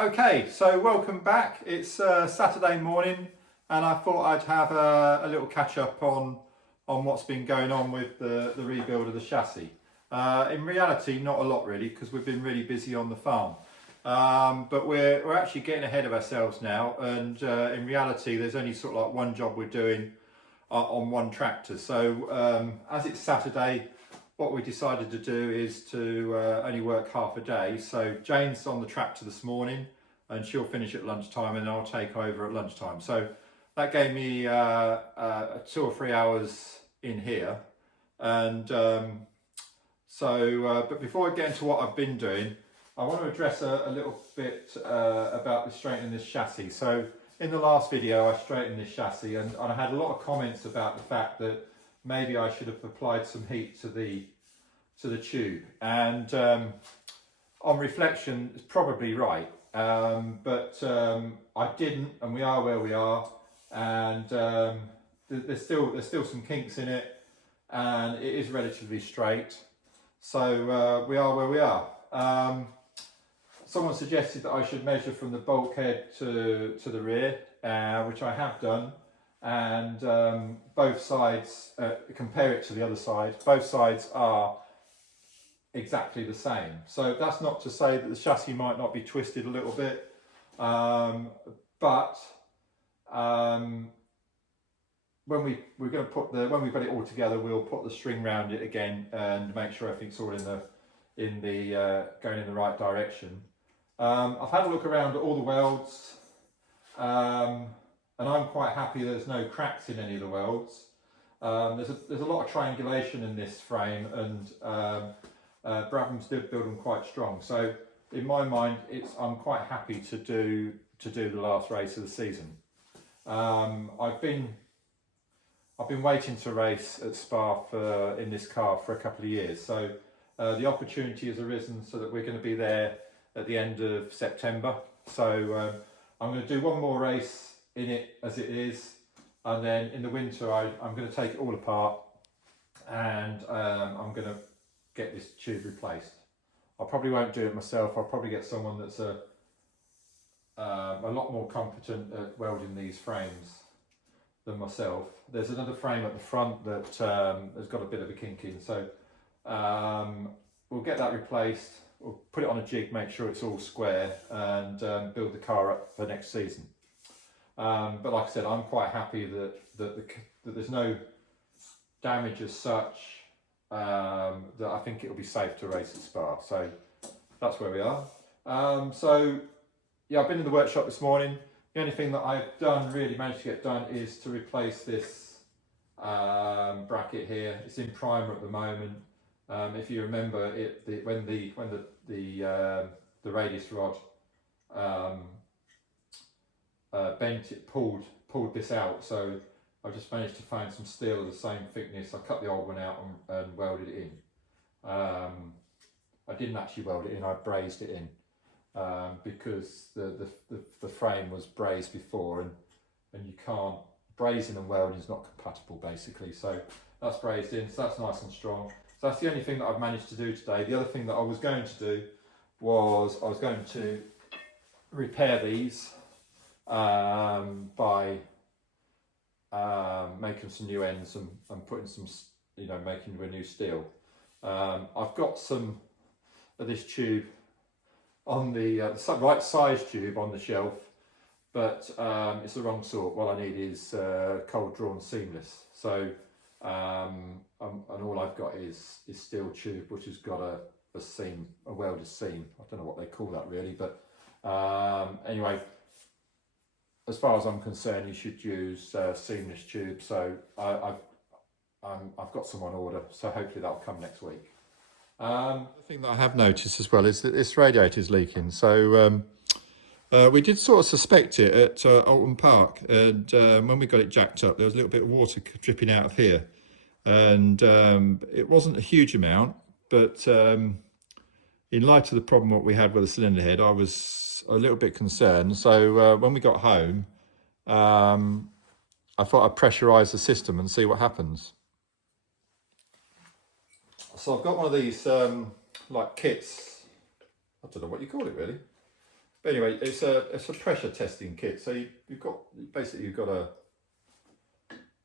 Okay, so welcome back. It's Saturday morning, and I thought I'd have a little catch up on what's been going on with the rebuild of the chassis. In reality, not a lot really, because we've been really busy on the farm. But we're actually getting ahead of ourselves now, and in reality, there's only sort of like one job we're doing on one tractor. So as it's Saturday, what we decided to do is to only work half a day. So Jane's on the tractor this morning and she'll finish at lunchtime, and then I'll take over at lunchtime. So that gave me 2 or 3 hours in here. And but before I get into what I've been doing, I want to address a little bit about straightening this chassis. So in the last video, I straightened this chassis, and I had a lot of comments about the fact that maybe I should have applied some heat to the tube, and on reflection, it's probably right, but I didn't, and we are where we are, and there's still some kinks in it, and it is relatively straight. So we are where we are. Someone suggested that I should measure from the bulkhead to the rear, which I have done. And both sides, compare it to the other side, both sides are exactly the same. So that's not to say that the chassis might not be twisted a little bit, but when we've got it all together, we'll put the string round it again and make sure everything's all going in the right direction. I've had a look around at all the welds. And I'm quite happy there's no cracks in any of the welds. There's a lot of triangulation in this frame, and Brabham's did build them quite strong. So in my mind, I'm quite happy to do the last race of the season. I've been waiting to race at Spa in this car for a couple of years. So the opportunity has arisen so that we're going to be there at the end of September. So I'm going to do one more race in it as it is, and then in the winter I'm going to take it all apart, and I'm going to get this tube replaced. I probably won't do it myself. I'll probably get someone that's a lot more competent at welding these frames than myself. There's another frame at the front that has got a bit of a kink in, so we'll get that replaced. We'll put it on a jig, make sure it's all square, and build the car up for next season. But like I said, I'm quite happy that there's no damage as such, that I think it'll be safe to race at Spa. So that's where we are. So yeah, I've been in the workshop this morning. The only thing that I've really managed to get done is to replace this bracket here. It's in primer at the moment. If you remember, when the radius rod bent, it pulled this out. So I just managed to find some steel of the same thickness. I cut the old one out and welded it in. I didn't actually weld it in, I brazed it in, because the frame was brazed before, and you can't, brazing and welding is not compatible basically. So that's brazed in, so that's nice and strong. So that's the only thing that I've managed to do today. The other thing that I was going to do was I was going to repair these by making some new ends and putting some, making a new steel. I've got some of this tube on the right size tube on the shelf, but it's the wrong sort. What I need is cold drawn seamless. So and all I've got is steel tube, which has got a seam, a welder's seam. I don't know what they call that really, but anyway, as far as I'm concerned, you should use seamless tube. So I've got some on order, so hopefully that'll come next week. The thing that I have noticed as well is that this radiator is leaking. So we did sort of suspect it at Alton Park, and when we got it jacked up, there was a little bit of water dripping out of here, and it wasn't a huge amount, but in light of the problem what we had with the cylinder head, I was a little bit concerned. So when we got home, I thought I'd pressurise the system and see what happens. So I've got one of these like kits, I don't know what you call it really, But anyway, it's a pressure testing kit. So you've got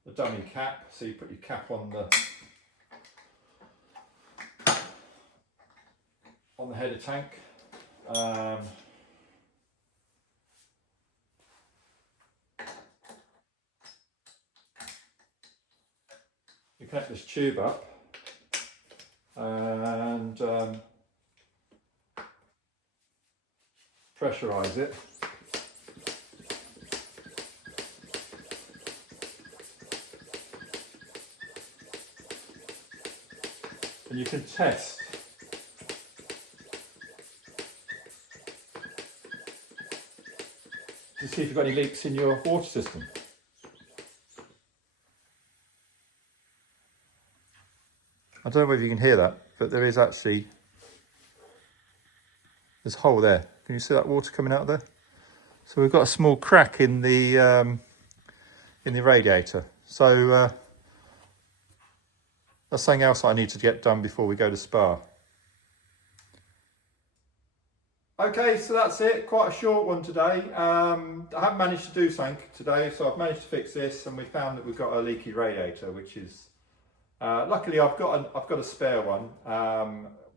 a dummy cap. So you put your cap on the header tank. You connect this tube up and pressurize it. And you can test to see if you've got any leaks in your water system. I don't know whether you can hear that, but there is actually, there's a hole there. Can you see that water coming out there? So we've got a small crack in the radiator. So that's something else I need to get done before we go to Spa. Okay, so that's it. Quite a short one today. I haven't managed to do something today, so I've managed to fix this, and we found that we've got a leaky radiator, which is luckily I've got a spare one.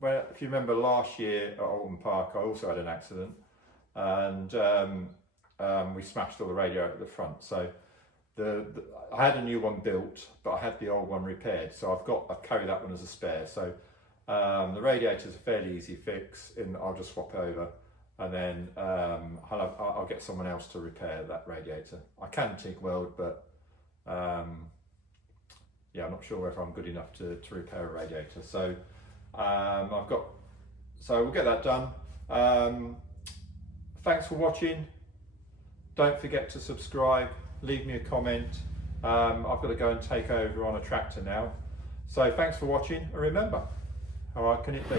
Where, if you remember last year at Alton Park, I also had an accident, and we smashed all the radio out at the front. So I had a new one built, but I had the old one repaired. So I've carried that one as a spare. So the radiator is a fairly easy fix, and I'll just swap it over, and then I'll get someone else to repair that radiator. I can TIG weld, but yeah, I'm not sure whether I'm good enough to repair a radiator. So so we'll get that done. Thanks for watching. Don't forget to subscribe, leave me a comment. I've got to go and take over on a tractor now. So thanks for watching, and remember, how hard can it be?